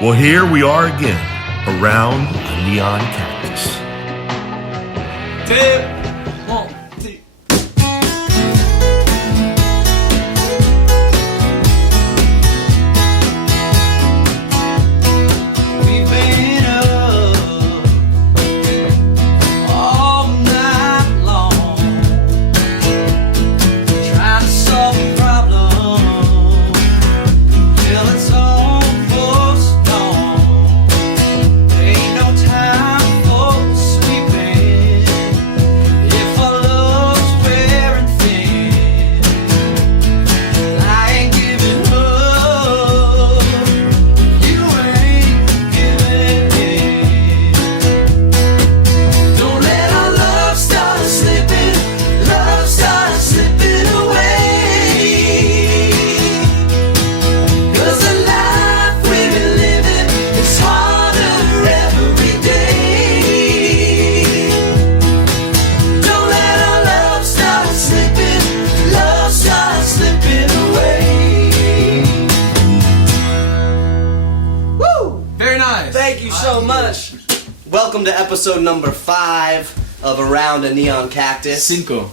Well, here we are again, around a neon cactus. Tip. 1, 2. We've been up all night long, trying to solve a problem till it's almost gone. There ain't no time for sleeping if our love's wearing thin. I ain't giving up, you ain't giving in. Don't let our love start slipping away. 'Cause the life we've been living is harder every day. Don't let our love start slipping away. Woo! Very nice. Thank you so much. Welcome to episode number 5 of Around a Neon Cactus. Cinco.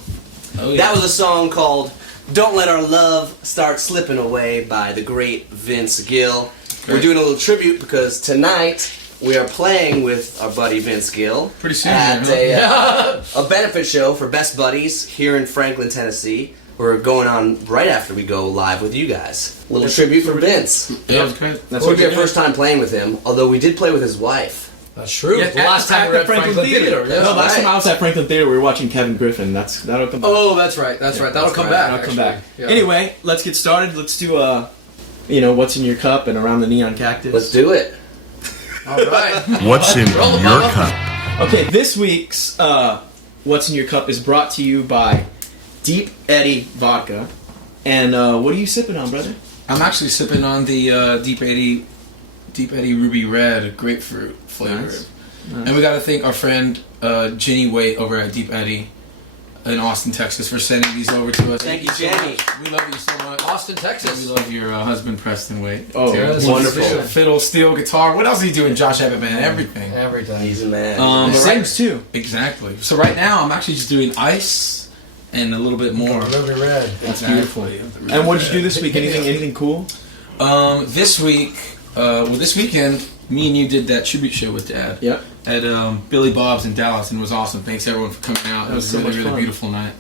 Oh, yeah. That was a song called Don't Let Our Love Start Slipping Away by the great Vince Gill. We're Great. doing a little tribute because tonight we are playing with our buddy Vince Gill Pretty soon, at man. a benefit show for Best Buddies here in Franklin, Tennessee. We're going on right after we go live with you guys. A little tribute for Vince. Yeah, it was great. That's going to be our first time playing with him, although we did play with his wife. That's true. Yeah, The last time we were at Franklin Theater. Yeah. No, last time I was at Franklin Theater, we were watching Kevin Griffin. That'll come back. Oh, that's right. That's right. That'll come back. That'll come actually. back. Yeah. Anyway, let's get started. Let's do what's in your cup and around the neon cactus. Let's do it. All right. What's in Roll it, your Bubba. cup? Okay, this week's What's in Your Cup is brought to you by Deep Eddy Vodka. And what are you sipping on, brother? I'm actually sipping on the Deep Eddy Ruby Red grapefruit flavor. Nice. And we got to thank our friend Jenny Waite over at Deep Eddy in Austin, Texas, for sending these over to us. Thank you, Jenny. We love you so much. Austin, We Texas. love your husband, Preston Waite. Oh, Yeah, that's wonderful. wonderful. Fiddle, steel, guitar. What else is he doing? Josh Abbott, man. Everything. Every time. He's a man. He But sings too. Exactly. So right now, I'm actually just doing ice and a little bit more. Ruby Red. That's Exactly. beautiful. And what did you do this week? Anything cool? This weekend, me and you did that tribute show with Dad. Yep. At Billy Bob's in Dallas, and it was awesome. Thanks everyone for coming out. That It was was so really, much really fun. beautiful night.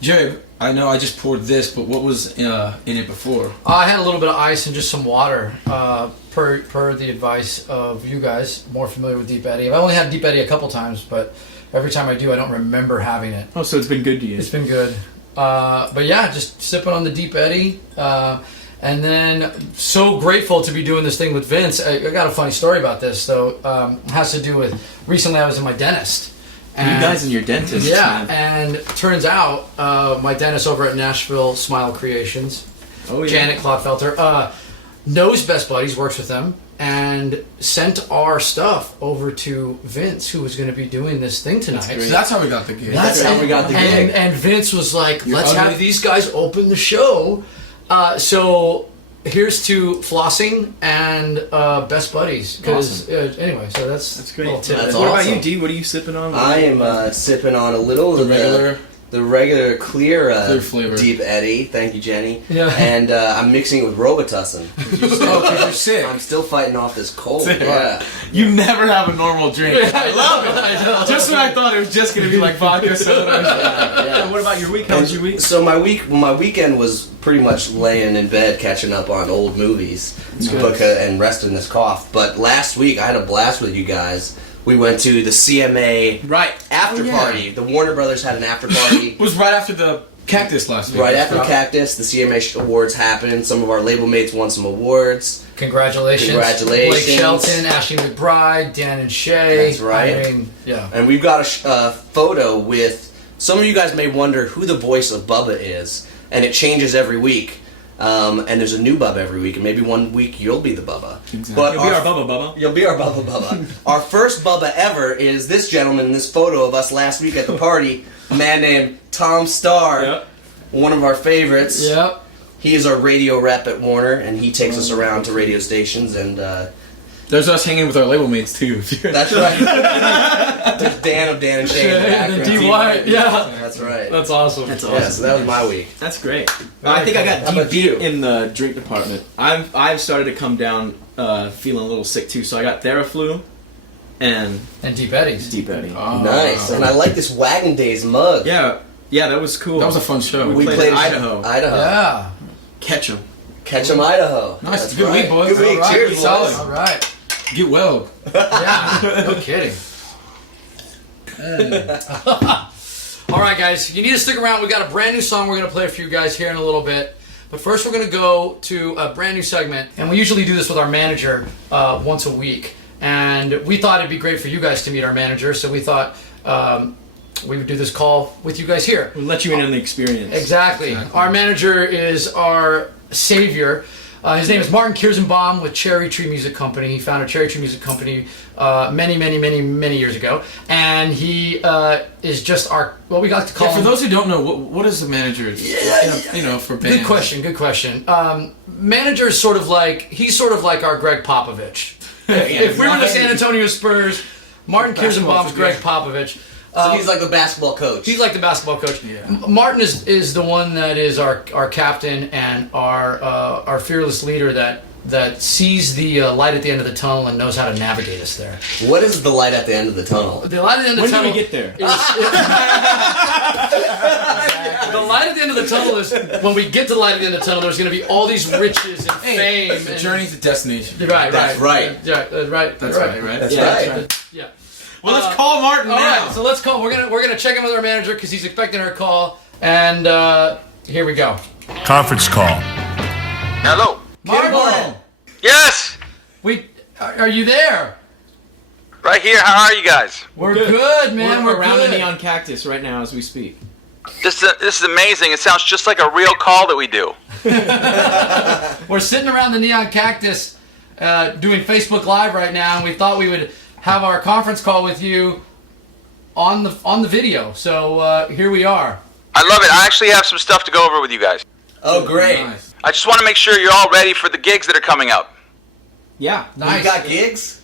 Jerry, I know I just poured this, but what was in it before? I had a little bit of ice and just some water, per the advice of you guys, more familiar with Deep Eddy. I've only had Deep Eddy a couple times, but every time I do, I don't remember having it. Oh, so it's been good to you. It's been good. But yeah, just sipping on the Deep Eddy. And then so grateful to be doing this thing with Vince. I got a funny story about this, though. It has to do with recently I was in my dentist. You guys and your dentist. Yeah, man. and turns out my dentist over at Nashville Smile Creations, Oh, yeah. Janet Clodfelter, knows Best Buddies, works with them, and sent our stuff over to Vince, who was going to be doing this thing tonight. So that's how we got the gig. That's how we got the gig. And Vince was like, You're let's ugly. have these guys open the show. So here's to flossing and Best Buddies. Because anyway, so that's great. little tip. That's What about awesome. you, D? What are you sipping on? I am sipping on a little of the regular clear flavor. Deep Eddy. Thank you, Jenny. Yeah. And I'm mixing it with Robitussin. Oh, because you're sick. I'm still fighting off this cold. Sick. Yeah. You never have a normal drink. I love it. I know. Just when I thought it was just going to be like vodka soda. Yeah. And what about your week? How was your week? So my weekend was pretty much laying in bed catching up on old movies and resting this cough. But last week I had a blast with you guys. We went to the CMA Right. after Oh, yeah. party. The Warner Brothers had an after party. It was right after the Cactus last week. Right after Cactus, the CMA awards happened. Some of our label mates won some awards. Congratulations. Congratulations. Blake Shelton, Ashley McBride, Dan and Shay. That's right. I mean, yeah. And we've got a photo with... Some of you guys may wonder who the voice of Bubba is. And it changes every week. And there's a new Bubba every week. And maybe one week you'll be the Bubba. Exactly. But You'll be our Bubba Bubba. You'll be our Bubba Bubba. Our first Bubba ever is this gentleman in this photo of us last week at the party. A man named Tom Starr. Yep. One of our favorites. Yep. He is our radio rep at Warner, and he takes us around to radio stations and There's us hanging with our label mates too. That's right. There's Dan and Shane in the background. D White, yeah. That's right. That's awesome. That's Yeah, so that was my week. That's great. I think I got How about deep you? in the drink department. I've started to come down feeling a little sick too. So I got Theraflu and Deep Eddies. Deep Eddy. Oh, Nice. And I like this Wagon Days mug. Yeah, that was cool. That was a fun show. We played in Idaho. Yeah. Catch 'em. Catch 'em, Idaho. Nice. That's Good right. week, boys. Good week. All right, Cheers, good boys. solid. All right. Get well. Yeah. No kidding. All right, guys. You need to stick around. We got a brand new song we're going to play for you guys here in a little bit. But first, we're going to go to a brand new segment. And we usually do this with our manager once a week. And we thought it'd be great for you guys to meet our manager. So we thought we would do this call with you guys here. We'll let you in on the experience. Exactly. Our manager is our savior. His name is Martin Kierszenbaum with Cherry Tree Music Company. He founded Cherry Tree Music Company many years ago. And he is just our, what we like to call For him. those who don't know, what is a manager? You know, for bands. Good question. Manager is sort of like, he's sort of like our Greg Popovich. If we were the San Antonio Spurs, Martin Kierszenbaum's Greg Popovich. So he's like the basketball coach. He's like the basketball coach. Yeah. Martin is the one that is our captain and our fearless leader that sees the light at the end of the tunnel and knows how to navigate us there. What is the light at the end of the tunnel? The light at the end of When the do tunnel. we get there? The light at the end of the tunnel is when we get to the light at the end of the tunnel. There's going to be all these riches and fame. It's a journey to destination. Right. That's right. Yeah, right. That's right. right. That's Yeah, right. Yeah. Well, let's call Martin All now. right, so let's call. We're gonna check in with our manager because he's expecting our call. And here we go. Conference call. Hello. Martin, Yes. are you there? Right here. How are you guys? We're good, man. We're We're around good. the neon cactus right now as we speak. This is amazing. It sounds just like a real call that we do. We're sitting around the neon cactus doing Facebook Live right now, and we thought we would have our conference call with you on the video. So here we are. I love it. I actually have some stuff to go over with you guys. Oh, great. Nice. I just want to make sure you're all ready for the gigs that are coming up. Yeah. Nice. You got gigs?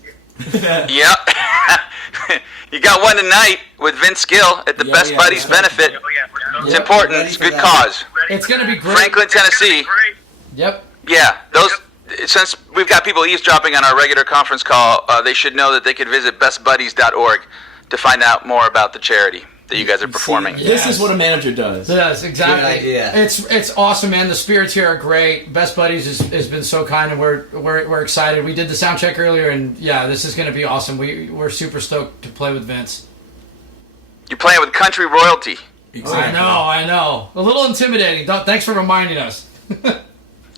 Yeah. You got one tonight with Vince Gill at the Best Buddies benefit. It's important. ready It's a for good that. cause. It's gonna be great. Franklin, Tennessee. Yep. Yeah, since we've got people eavesdropping on our regular conference call, they should know that they could visit bestbuddies.org to find out more about the charity that you guys are performing. See, this Yes. is what a manager does. Yes, exactly. Good idea. It's awesome, man. The spirits here are great. Best Buddies has been so kind, and we're excited. We did the sound check earlier, and yeah, this is going to be awesome. We're super stoked to play with Vince. You're playing with country royalty. Exactly. I know. A little intimidating. Thanks for reminding us.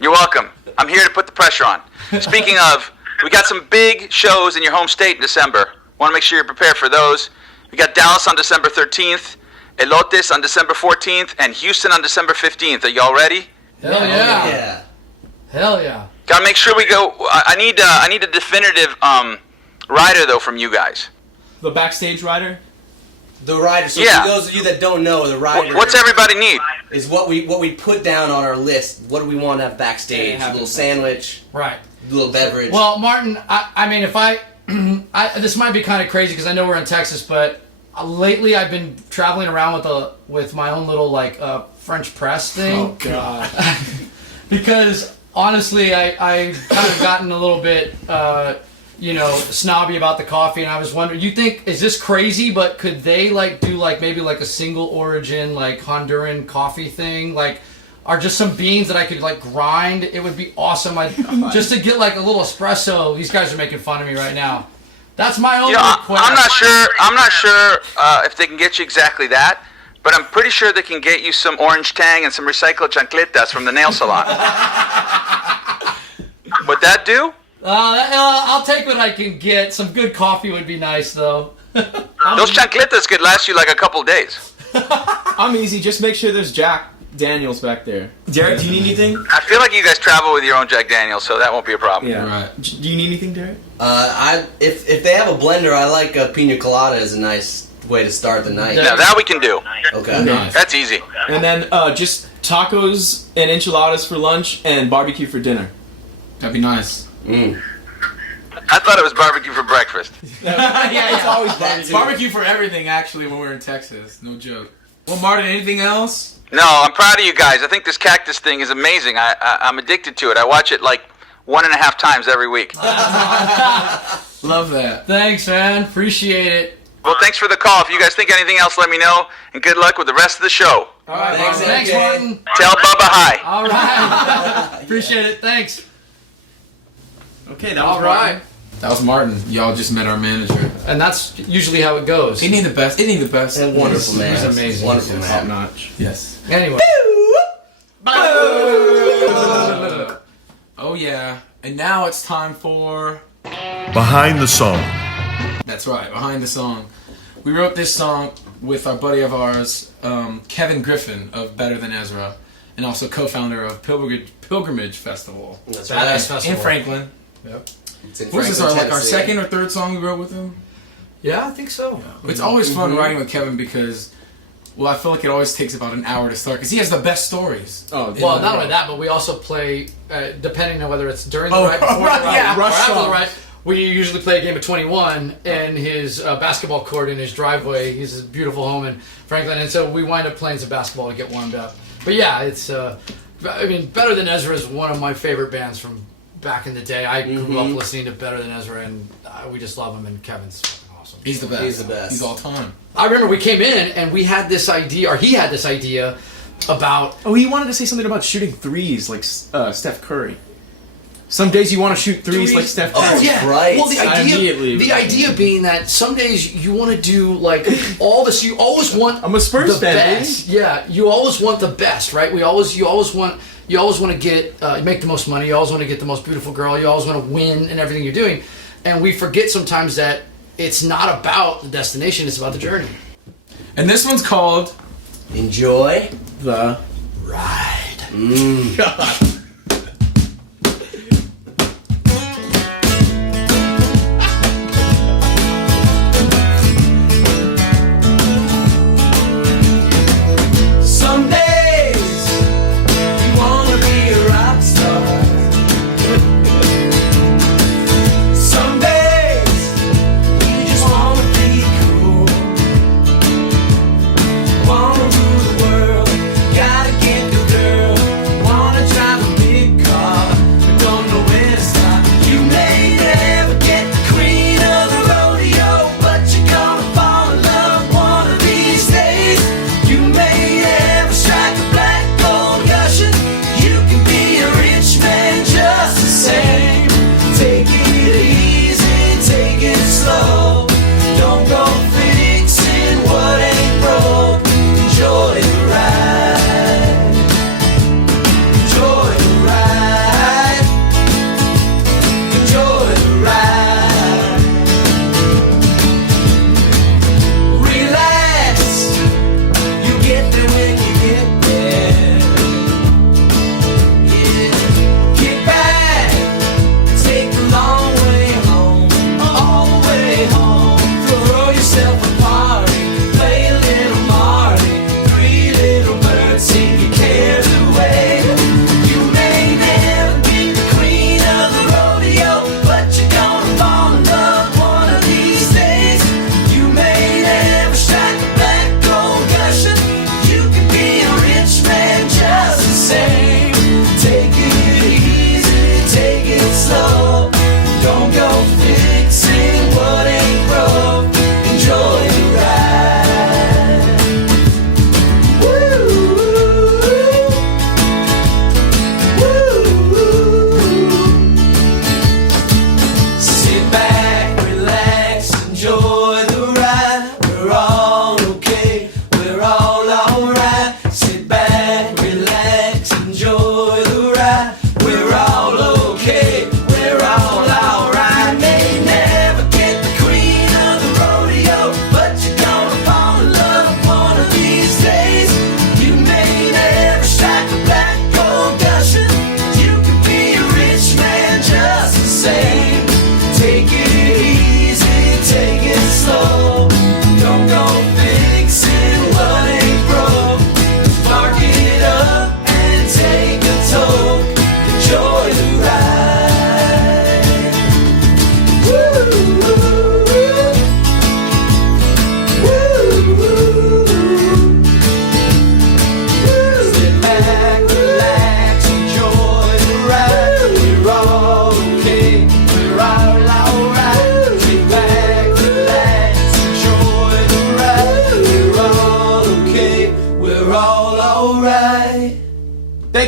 You're welcome. I'm here to put the pressure on. Speaking of, we got some big shows in your home state in December. Want to make sure you're prepared for those. We got Dallas on December 13th, Elotes on December 14th, and Houston on December 15th. Are y'all ready? Hell yeah. Yeah. Hell yeah. Gotta make sure we go. I need a definitive rider though from you guys. The backstage rider. The rider. So Yeah. for those of you that don't know, the rider What's everybody need? is what we put down on our list. What do we want to have backstage? Yeah, A little sandwich, Right. a little beverage. Well, Martin, I mean, if this might be kind of crazy because I know we're in Texas, but lately I've been traveling around with my own little French press thing. Oh God. Because honestly, I kind of gotten a little bit, snobby about the coffee, and I was wondering, you think, is this crazy, but could they do maybe a single origin, Honduran coffee thing? Are just some beans that I could grind? It would be awesome. Just to get a little espresso. These guys are making fun of me right now. That's my own request. I'm not sure if they can get you exactly that, but I'm pretty sure they can get you some orange tang and some recycled chancletas from the nail salon. Would that do? I'll take what I can get. Some good coffee would be nice, though. Those chancletas could last you a couple days. I'm easy. Just make sure there's Jack Daniels back there. Derek, do you need anything? I feel like you guys travel with your own Jack Daniels, so that won't be a problem. Yeah. Right. Do you need anything, Derek? If they have a blender, I like a pina colada as a nice way to start the night. Now that we can do. Okay. Nice. That's easy. And then just tacos and enchiladas for lunch and barbecue for dinner. That'd be nice. Mm. I thought it was barbecue for breakfast. Yeah, it's always It's barbecue for everything, actually, when we're in Texas. No joke. Well, Martin, anything else? No, I'm proud of you guys. I think this Cactus thing is amazing. I'm addicted to it. I watch it like 1.5 times every week. Love that. Thanks, man. Appreciate it. Well, thanks for the call. If you guys think anything else, let me know. And good luck with the rest of the show. All right, Thanks, Martin. Thanks, MJ. Martin. Tell Bubba hi. All right. Appreciate it. Thanks. Okay, that was All right. That was Martin. Y'all just met our manager. And that's usually how it goes. Isn't he the best? Isn't he the best? And wonderful man. He's amazing. Wonderful He's man. notch. Yes. Anyway. Oh, yeah. And now it's time for... Behind the song. That's right, Behind the Song. We wrote this song with our buddy of ours, Kevin Griffin of Better Than Ezra, and also co-founder of Pilgrimage Festival That's Badass right. Festival. in Franklin. Yep. It's in What was this, Franklin, like our Tennessee. second or third song we wrote with him? Yeah, I think so. It's always fun writing with Kevin because, well, I feel like it always takes about an hour to start because he has the best stories. Oh, Well, not only that, but we also play, depending on whether it's during the Oh, ride, before the right, ride, yeah. or Rush after the songs. ride. We usually play a game of 21 in his basketball court in his driveway. He's a beautiful home in Franklin, and so we wind up playing some basketball to get warmed up. But yeah, it's, I mean, Better Than Ezra is one of my favorite bands from back in the day. I grew up listening to Better Than Ezra, and we just love him, and Kevin's awesome. He's the best. He's the best. He's all time. I remember we came in, and we had this idea, or he had this idea about... Oh, he wanted to say something about shooting threes like Steph Curry. Some days you want to shoot threes like Steph Curry. Oh yeah, Right. well the I immediately- idea being that some days you want to do like all this. You always want I'm a Spurs the fan, best. Yeah, you always want the best, right? You always want to get make the most money. You always want to get the most beautiful girl. You always want to win in everything you're doing, and we forget sometimes that it's not about the destination; it's about the journey. And this one's called Enjoy. The Ride. God. Some days you wanna be a rock star. Some days you just wanna be cool. Wanna rule the world, gotta get the girl. Wanna drive a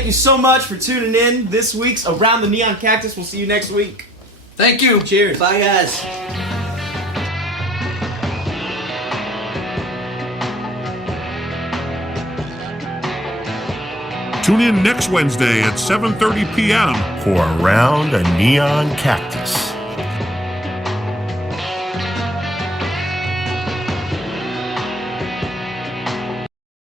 thank you so much for tuning in this week's Around the Neon Cactus. We'll see you next week. Thank you. Cheers. Bye, guys. Tune in next Wednesday at 7:30 p.m. for Around a Neon Cactus.